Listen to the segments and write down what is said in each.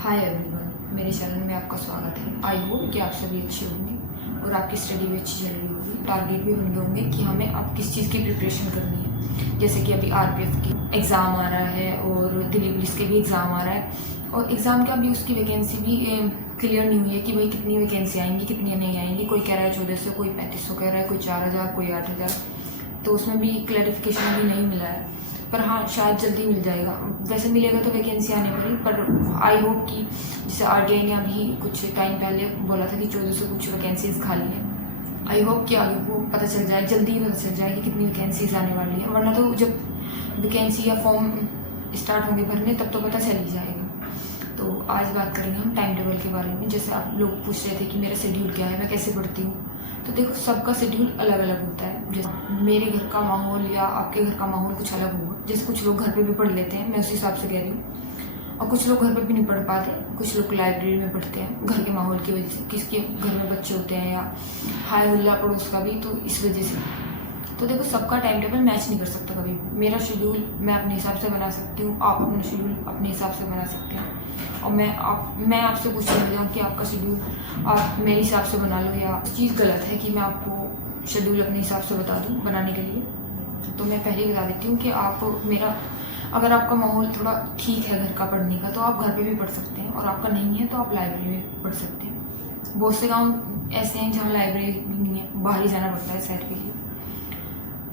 Hi everyone, मेरे channel में आपका स्वागत है। आई होप कि आप सभी अच्छे होंगे और आपकी स्टडी भी अच्छी चल रही होगी। टारगेट भी बन गए होंगे कि हमें अब किस चीज़ की प्रिपरेशन करनी है। जैसे कि अभी आरपीएफ की एग्ज़ाम आ रहा है और दिल्ली पुलिस के भी एग्ज़ाम आ रहा है और एग्ज़ाम का अभी उसकी वैकेंसी भी क्लियर नहीं हुई है कि भाई कितनी वैकेंसी आएंगी, कितनी नहीं आएंगी। कोई कह रहा है 1400, कोई 3500 कह रहा है, कोई 4000, कोई 8000। तो उसमें भी क्लैरिफिकेशन अभी नहीं मिला है, पर हाँ शायद जल्दी मिल जाएगा। वैसे मिलेगा तो वैकेंसी आने पर ही, पर आई होप कि जैसे आरटीआई ने अभी कुछ टाइम पहले बोला था कि 1400 कुछ वैकेंसीज खाली है। आई होप कि आगे को पता चल जाए, जल्दी ही पता चल जाए कि कितनी वैकेंसीज आने वाली है, वरना तो जब वैकेंसी या फॉर्म स्टार्ट होंगे भरने तब तो पता चल ही जाएगा। तो आज बात करेंगे हम टाइम टेबल के बारे में। जैसे आप लोग पूछ रहे थे कि मेरा शेड्यूल क्या है, मैं कैसे पढ़ती हूँ। तो देखो, सबका शेड्यूल अलग अलग होता है। जैसे मेरे घर का माहौल या आपके घर का माहौल कुछ अलग होगा। जैसे कुछ लोग घर पे भी पढ़ लेते हैं, मैं उस हिसाब से कह रही हूँ, और कुछ लोग घर पे भी नहीं पढ़ पाते। कुछ लोग लाइब्रेरी में पढ़ते हैं घर के माहौल की वजह से, किसके घर में बच्चे होते हैं या हाय हुल्ला पड़ोस का भी, तो इस वजह से। तो देखो, सबका टाइम टेबल मैच नहीं कर सकता कभी। मेरा शेड्यूल मैं अपने हिसाब से बना सकती हूँ, आप अपना शेड्यूल अपने हिसाब से बना सकते हैं। और मैं आपसे पूछ रही हूँ कि आपका शेड्यूल आप मेरे हिसाब से बना लो, या चीज़ गलत है कि मैं आपको शेड्यूल अपने हिसाब से बता दूँ बनाने के लिए। तो मैं पहले ही बता देती हूँ कि आप मेरा, अगर आपका माहौल थोड़ा ठीक है घर का पढ़ने का, तो आप घर पे भी पढ़ सकते हैं, और आपका नहीं है तो आप लाइब्रेरी में पढ़ सकते हैं। बहुत से गाँव ऐसे हैं जहाँ लाइब्रेरी नहीं है, बाहर ही जाना पड़ता है शहर के लिए।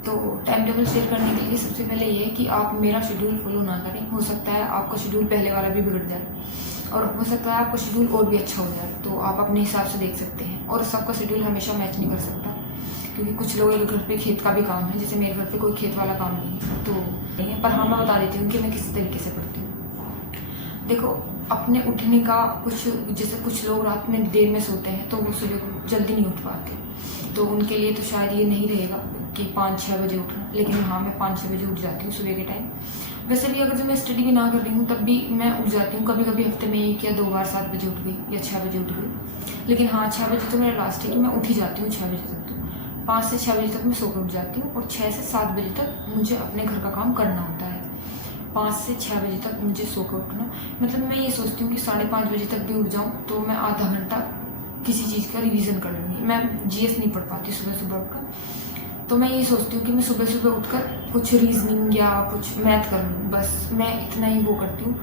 तो टाइम टेबल सेट करने के लिए सबसे पहले ये है कि आप मेरा शेड्यूल फॉलो ना करें। हो सकता है आपका शेड्यूल पहले वाला भी बिगड़ जाए, और हो सकता है आपका शेड्यूल और भी अच्छा हो जाए। तो आप अपने हिसाब से देख सकते हैं, और सबका शेड्यूल हमेशा मैच नहीं कर सकता, क्योंकि कुछ लोगों के घर पे खेत का भी काम है। जैसे मेरे घर पे कोई खेत वाला काम नहीं है, तो नहीं है। पर हाँ, मैं बता देती हूँ कि मैं किस तरीके से पढ़ती हूँ। देखो, अपने उठने का कुछ, जैसे कुछ लोग रात में देर में सोते हैं तो वो सुबह जल्दी नहीं उठ पाते, तो उनके लिए तो शायद ये नहीं रहेगा कि 5-6 बजे उठना। लेकिन हाँ, मैं 5-6 बजे उठ जाती हूँ सुबह के टाइम। वैसे भी अगर जो मैं स्टडी भी ना कर रही हूँ तब भी मैं उठ जाती हूँ। कभी कभी हफ्ते में 1 या 2 बार 7 बजे उठ गई या 6 बजे उठ गई। लेकिन हाँ, 6 बजे तो मेरा लास्ट है कि मैं उठ ही जाती हूँ 6 बजे तक। तो 5 से 6 बजे तक मैं सो कर उठ जाती हूँ, और 6 से 7 बजे तक मुझे अपने घर का काम करना होता है। 5 से 6 बजे तक मुझे सो कर उठना, मतलब मैं ये सोचती हूँ कि 5:30 बजे तक भी उठ जाऊँ तो मैं आधा घंटा किसी चीज़ का रिवीजन कर लूँगी। मैं जीएस नहीं पढ़ पाती सुबह सुबह उठकर, तो मैं ये सोचती हूँ कि मैं सुबह सुबह उठकर कुछ रीजनिंग या कुछ मैथ कर लूँ। बस मैं इतना ही वो करती हूँ।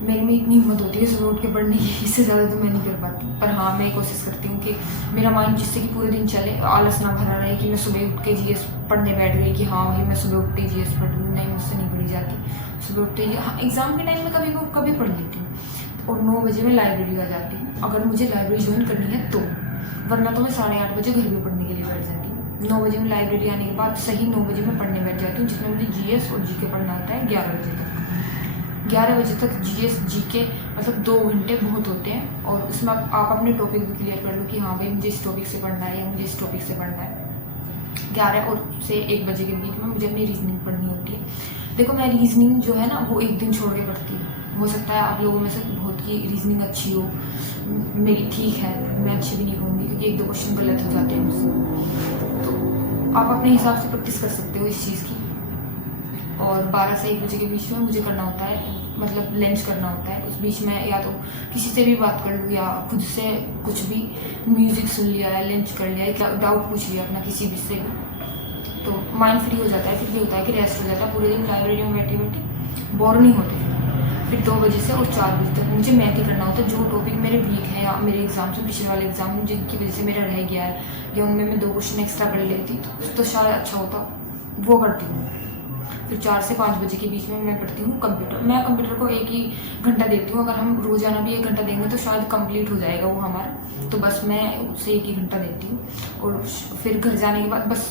मेरे में इतनी हिम्मत होती है सुबह उठ के पढ़ने की, इससे ज़्यादा तो मैं नहीं कर पाती। पर हाँ, मैं कोशिश करती हूँ कि मेरा माइंड जिससे कि पूरे दिन चले, आलस ना भरा रहे कि मैं सुबह उठ के जीएस पढ़ने बैठ गई कि हाँ भाई मैं सुबह उठते ही जीएस पढ़ लूँ। नहीं, मुझसे नहीं पढ़ी जाती सुबह उठते ही। हाँ, एग्ज़ाम के टाइम में कभी पढ़ लेती हूँ, और 9 बजे मैं लाइब्रेरी आ जाती हूँ अगर मुझे लाइब्रेरी ज्वाइन करनी है तो। वरना तो मैं 8:30 बजे घर में पढ़ने के लिए बैठ जाती हूँ। 9 बजे में लाइब्रेरी आने के बाद सही 9 बजे मैं पढ़ने बैठ जाती हूँ, जिसमें मुझे जीएस और जीके पढ़ना होता है 11 बजे तक। 11 बजे तक जीएस जीके, मतलब 2 घंटे बहुत होते हैं, और उसमें आप अपने टॉपिक भी क्लियर कर लो कि हाँ भाई मुझे इस टॉपिक से पढ़ना है या मुझे इस टॉपिक से पढ़ना है। 11 और से 1 बजे के बीच में मुझे अपनी रीजनिंग पढ़नी होती है। देखो, मैं रीजनिंग जो है ना वो एक दिन छोड़ के पढ़ती हूँ। हो सकता है आप लोगों में से बहुत की रीजनिंग अच्छी हो, मेरी ठीक है, मैं अच्छी भी नहीं कहूँगी क्योंकि 1-2 क्वेश्चन गलत हो जाते हैं मुझसे। तो आप अपने हिसाब से प्रैक्टिस कर सकते हो इस चीज़ की। और 12 से 1 बजे के बीच में मुझे करना होता है, मतलब लंच करना होता है। उस बीच में या तो किसी से भी बात कर लूँ या खुद से कुछ भी म्यूज़िक सुन लिया या लंच कर लिया या डाउट पूछ लिया अपना किसी भी से, तो माइंड फ्री हो जाता है। फिर भी होता है कि रेस्ट हो जाता है। पूरे दिन लाइब्रेरी में बैठे बैठे बोर नहीं होते। फिर 2 बजे से और 4 बजे तक मुझे मैथ ही करना होता है। जो टॉपिक मेरे वीक है या मेरे एग्जाम से पिछले वाले एग्जाम में जिनकी वजह से मेरा रह गया है या उनमें मैं 2 क्वेश्चन एक्स्ट्रा कर लेती तो शायद अच्छा होता, वो करती हूँ। फिर 4 से 5 बजे के बीच में मैं पढ़ती हूँ कंप्यूटर। मैं कंप्यूटर को 1 ही घंटा देती हूँ। अगर हम रोजाना भी 1 घंटा देंगे तो शायद कंप्लीट हो जाएगा वो हमारा। तो बस मैं उससे 1 ही घंटा देती हूँ, और फिर घर जाने के बाद बस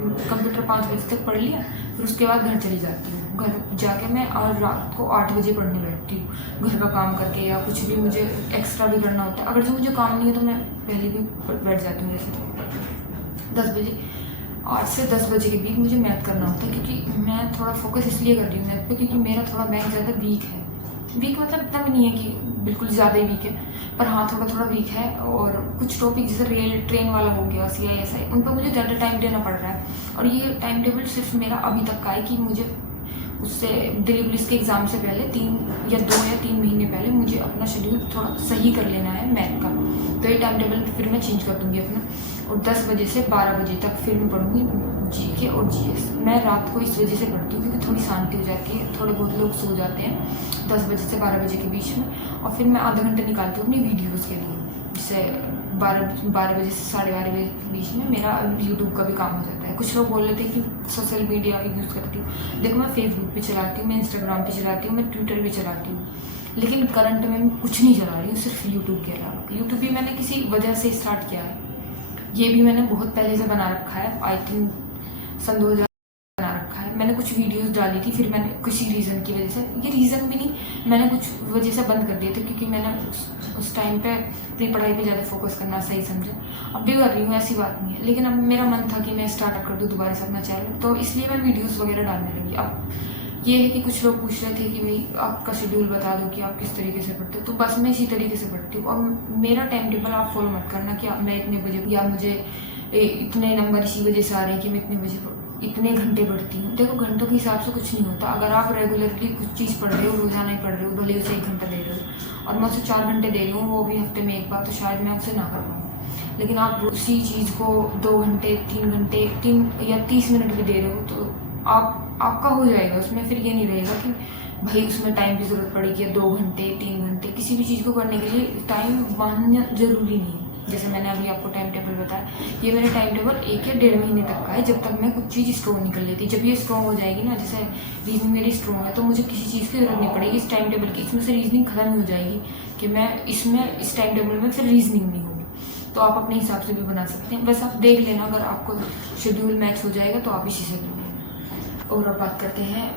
कंप्यूटर 5 बजे तक पढ़ लिया। फिर उसके बाद घर चली जाती हूँ। घर जाके मैं और रात को 8 बजे पढ़ने बैठती हूँ, घर का काम करके या कुछ भी मुझे एक्स्ट्रा भी करना होता है। अगर जो मुझे काम नहीं है तो मैं पहले भी बैठ जाती हूँ। जैसे तो 10 बजे, 8 से 10 बजे के बीच मुझे मैथ करना होता है, क्योंकि मैं थोड़ा फोकस इसलिए कर रही हूँ मैथ पे क्योंकि मेरा थोड़ा मैथ ज़्यादा वीक है। वीक मतलब इतना भी नहीं है कि बिल्कुल ज़्यादा ही वीक है, पर हाँ थोड़ा थोड़ा वीक है। और कुछ टॉपिक जैसे रेल ट्रेन वाला हो गया, CISI, उन पर मुझे ज़्यादा टाइम देना पड़ रहा है। और ये टाइम टेबल सिर्फ मेरा अभी तक का है कि मुझे उससे दिल्ली पुलिस के एग्ज़ाम से पहले 2 या 3 महीने पहले मुझे अपना थोड़ा सही कर लेना है मैथ का, तो ये टाइम टेबल फिर मैं चेंज कर दूँगी अपना। और 10 बजे से 12 बजे तक फिर मैं पढ़ूँगी जीके और जीएस। मैं रात को इस वजह से पढ़ती हूँ क्योंकि थोड़ी शांति हो जाती है, थोड़े बहुत लोग सो जाते हैं 10 बजे से 12 बजे के बीच में। और फिर मैं आधा घंटा निकालती हूँ अपनी वीडियोज़ के लिए, जैसे 12 बजे से 12:30 बजे के बीच में मेरा यूट्यूब का भी काम हो जाता है। कुछ लोग बोल रहे थे कि सोशल मीडिया यूज़ करती हूँ, देखो मैं फेसबुक पे चलाती हूँ, मैं इंस्टाग्राम पे चलाती हूँ, मैं ट्विटर पे चलाती हूँ, लेकिन करंट में मैं कुछ नहीं चला रही हूँ सिर्फ यूट्यूब के अलावा। यूट्यूब भी मैंने किसी वजह से स्टार्ट किया है, ये भी मैंने बहुत पहले से बना रखा है, आई थिंक सन 2000 बना रखा है। मैंने कुछ वीडियोस डाली थी, फिर मैंने किसी रीज़न की वजह से, ये रीज़न भी नहीं, मैंने कुछ वजह से बंद कर दिए थे क्योंकि मैंने उस टाइम पे अपनी पढ़ाई पे ज़्यादा फोकस करना सही समझा। अब भी कर रही हूँ, ऐसी बात नहीं है, लेकिन अब मेरा मन था कि मैं स्टार्टअप कर दूँ दोबारा से अपना चैनल, तो इसलिए मैं वीडियोज़ वगैरह डालने लगी। अब ये है कि कुछ लोग पूछ रहे थे कि भाई आपका शेड्यूल बता दो कि आप किस तरीके से पढ़ते हो, तो बस मैं इसी तरीके से पढ़ती हूँ। और मेरा टाइम टेबल आप फॉलो मत करना कि मैं इतने बजे या मुझे इतने नंबर इसी वजह से आ रहे हैं कि मैं इतने बजे इतने घंटे पढ़ती हूँ। देखो घंटों के हिसाब से कुछ नहीं होता, अगर आप रेगुलरली कुछ चीज़ पढ़ रहे हो, रोजाना ही पढ़ रहे हो, भले उसे 1 घंटा दे रहे हो और मैं उसे 4 घंटे दे रही हूँ, वो भी हफ्ते में 1 बार, तो शायद मैं उसे ना कर पाऊँ। लेकिन आप उसी चीज़ को 2 घंटे 3 घंटे 3 या 30 मिनट भी दे रहे हो तो आपका हो जाएगा उसमें। फिर ये नहीं रहेगा कि भाई उसमें टाइम की ज़रूरत पड़ेगी, 2 घंटे 3 घंटे, किसी भी चीज़ को करने के लिए टाइम मानना ज़रूरी नहीं है। जैसे मैंने अभी आपको टाइम टेबल बताया, ये मेरा टाइम टेबल 1 या 1.5 महीने तक का है, जब तक मैं कुछ चीज़ स्ट्रॉन्ग निकल लेती। जब ये स्ट्रॉन्ग हो जाएगी ना, जैसे रीजनिंग मेरी स्ट्रॉन्ग है, तो मुझे किसी चीज़ की जरूरत नहीं पड़ेगी इस टाइम टेबल की, इसमें से रीजनिंग खत्म हो जाएगी कि मैं इस टाइम टेबल में फिर रीजनिंग नहीं होगी। तो आप अपने हिसाब से भी बना सकते हैं, बस आप देख लेना, अगर आपको शेड्यूल मैच हो जाएगा तो आप इसी से कर लेना। और अब बात करते हैं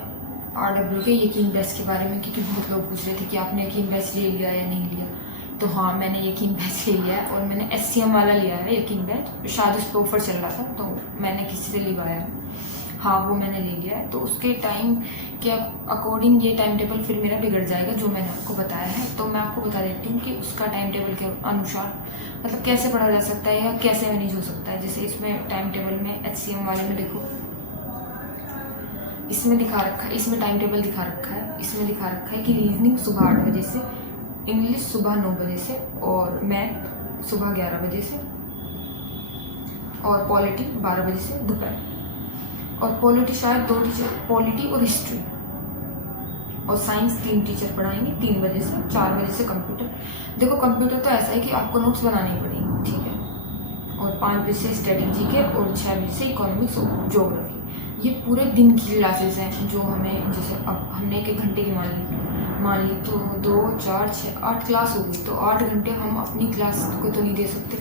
RW के यकीन बैच के बारे में, क्योंकि बहुत लोग पूछ रहे थे कि आपने यकीन बैच ले लिया या नहीं लिया। तो हाँ, मैंने यकीन बैच ले लिया है और मैंने SCM वाला लिया है यकीन बैच, शायद उस पर ऑफर चल रहा था तो मैंने किसी से लिवाया है। हाँ, वो मैंने ले लिया है। तो उसके टाइम के अकॉर्डिंग ये टाइम टेबल फिर मेरा बिगड़ जाएगा जो मैंने आपको बताया है। तो मैं आपको बता देती हूँ कि उसका टाइम टेबल के अनुसार मतलब कैसे पढ़ा जा सकता है या कैसे मैनेज हो सकता है। जैसे इसमें टाइम टेबल में HCM वाले में देखो, इसमें दिखा रखा है, इसमें टाइम टेबल दिखा रखा है, इसमें दिखा रखा है कि रीजनिंग सुबह 8 बजे से, इंग्लिश सुबह 9 बजे से, और मैथ सुबह 11 बजे से, और पॉलिटी 12 बजे से दोपहर। और पॉलिटी शायद 2 टीचर, पॉलिटी और हिस्ट्री, और साइंस 3 टीचर पढ़ाएंगे 3 बजे से, 4 बजे से कंप्यूटर। देखो कंप्यूटर तो ऐसा है कि आपको नोट्स बनाने पड़ेंगे, ठीक है। और 5 बजे से स्ट्रेटेजी के, और 6 बजे से इकोनॉमिक्स और ज्योग्राफी। ये पूरे दिन की क्लासेस हैं जो हमें, जैसे अब हमने 1 घंटे की मान ली तो 2 4 6 8 क्लास हो गई, तो 8 घंटे हम अपनी क्लास को तो नहीं दे सकते।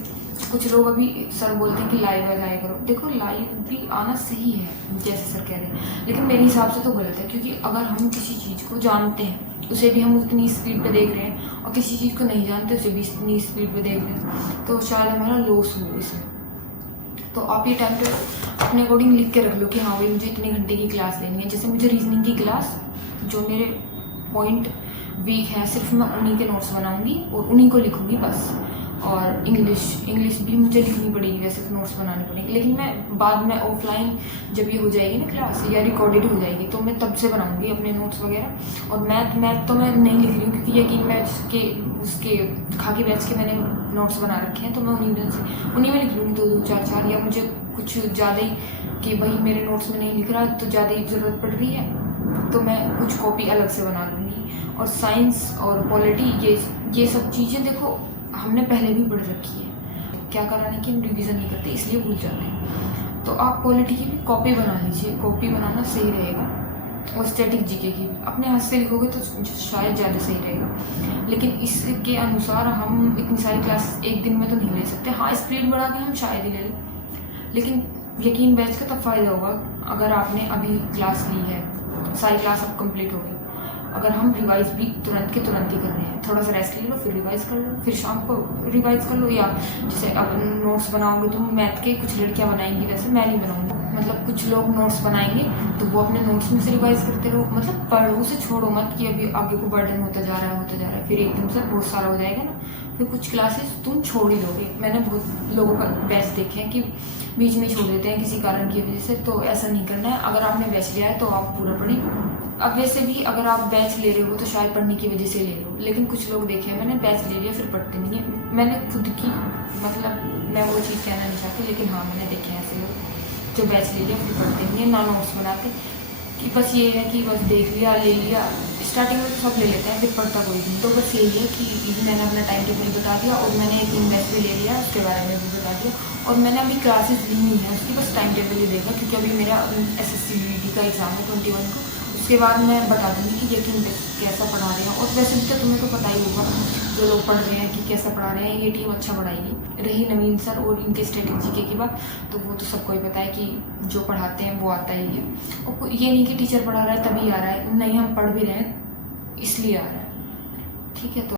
कुछ लोग अभी सर बोलते हैं कि लाइव आ जाया करो, देखो लाइव भी आना सही है जैसे सर कह रहे हैं, लेकिन मेरे हिसाब से तो गलत है। क्योंकि अगर हम किसी चीज़ को जानते हैं उसे भी हम उतनी स्पीड पे देख रहे हैं, और किसी चीज़ को नहीं जानते उसे भी इतनी स्पीड पे देख रहे हैं, तो शायद हमारा लॉस हो इसमें। तो आप ये टाइम टेबल अपने अकॉर्डिंग लिख के रख लो कि हाँ भाई मुझे इतने घंटे की क्लास लेनी है। जैसे मुझे रीजनिंग की क्लास, जो मेरे पॉइंट वीक है, सिर्फ मैं उन्हीं के नोट्स बनाऊंगी और उन्हीं को लिखूंगी बस। और इंग्लिश भी मुझे लिखनी पड़ेगी, वैसे तो नोट्स बनाने पड़ेंगे, लेकिन मैं बाद में ऑफलाइन जब ये हो जाएगी ना क्लास या रिकॉर्डेड हो जाएगी तो मैं तब से बनाऊंगी अपने नोट्स वगैरह। और मैथ तो मैं नहीं लिख रही हूँ क्योंकि यकीन बैच के उसके खाकी बैच के मैंने नोट्स बना रखे हैं, तो मैं उन्हीं में लिख लूँगी 2 4 4, या मुझे कुछ ज़्यादा ही कि भाई मेरे नोट्स में नहीं लिख रहा तो ज़्यादा ही ज़रूरत पड़ रही है तो मैं कुछ कॉपी अलग से बना लूँगी। और साइंस और पॉलिटी ये सब चीज़ें देखो हमने पहले भी पढ़ रखी है, क्या कराने की हम रिवीजन नहीं करते इसलिए भूल जाते हैं। तो आप पॉलिटी की भी कॉपी बना लीजिए, कॉपी बनाना सही रहेगा। और स्टैटिक जीके की भी अपने हाथ से लिखोगे तो शायद ज़्यादा सही रहेगा, लेकिन इसके अनुसार हम इतनी सारी क्लास एक दिन में तो नहीं ले सकते। हाँ, स्पीड बढ़ा के हम शायद ही ले लें, लेकिन यकीन बैच का तब फ़ायदा होगा अगर आपने अभी क्लास ली है, सारी क्लास अब कंप्लीट हो गई। अगर हम रिवाइज भी तुरंत ही कर रहे हैं, थोड़ा सा रेस्ट ले लो, फिर रिवाइज कर लो, फिर शाम को रिवाइज कर लो। या जैसे अब नोट्स बनाओगे तो मैथ के कुछ लड़कियां बनाएंगी, वैसे मैं नहीं बनाऊंगी, मतलब कुछ लोग नोट्स बनाएंगे तो वो अपने नोट्स में से रिवाइज करते रहो, मतलब पढ़ो, उसे छोड़ो मत कि अभी आगे को बर्डन होता जा रहा है, फिर एकदम से बहुत सारा हो जाएगा ना, फिर कुछ क्लासेस तुम छोड़ ही दोगे। मैंने बहुत लोगों का बैच देखे हैं कि बीच में छोड़ देते हैं किसी कारण की वजह से, तो ऐसा नहीं करना है। अगर आपने बैच लिया है तो आप पूरा पढ़ें, अब वैसे भी अगर आप बैच ले रहे हो तो शायद पढ़ने की वजह से ले रहे हो, लेकिन कुछ लोग देखे हैं मैंने बैच ले लिया फिर पढ़ते नहीं है। मैंने खुद की मतलब मैं वो चीज़ कहना नहीं चाहती, लेकिन हाँ मैंने देखे हैं ऐसे लोग जो बैच ले लिया फिर पढ़ते नहीं है, ना नोट्स बनाते, कि बस ये है कि बस देख लिया ले लिया। स्टार्टिंग में तो सब ले लेते हैं फिर पढ़ता कोई नहीं। तो बस यही है कि मैंने अपना टाइम टेबल बता दिया और मैंने 3 बैच भी ले लिया, उसके बारे में भी बता दिया, और मैंने अभी क्लासेस ली नहीं है उसकी, बस टाइम टेबल ही देगा, क्योंकि अभी मेरा SSCBT का एग्ज़ाम है 21 को। उसके बाद मैं बता दूँगी कि ये टीम कैसा पढ़ा रहे हैं। और वैसे भी तो तुम्हें तो पता ही होगा जो लोग पढ़ रहे हैं कि कैसा पढ़ा रहे हैं, ये टीम अच्छा पढ़ाएगी। रही नवीन सर और इनके स्ट्रेटेजी की बात, तो वो तो सबको ही पता है कि जो पढ़ाते हैं वो आता ही है। और ये नहीं कि टीचर पढ़ा रहा है तभी आ रहा है, नहीं हम पढ़ भी रहे हैं इसलिए आ रहा है। ठीक है, तो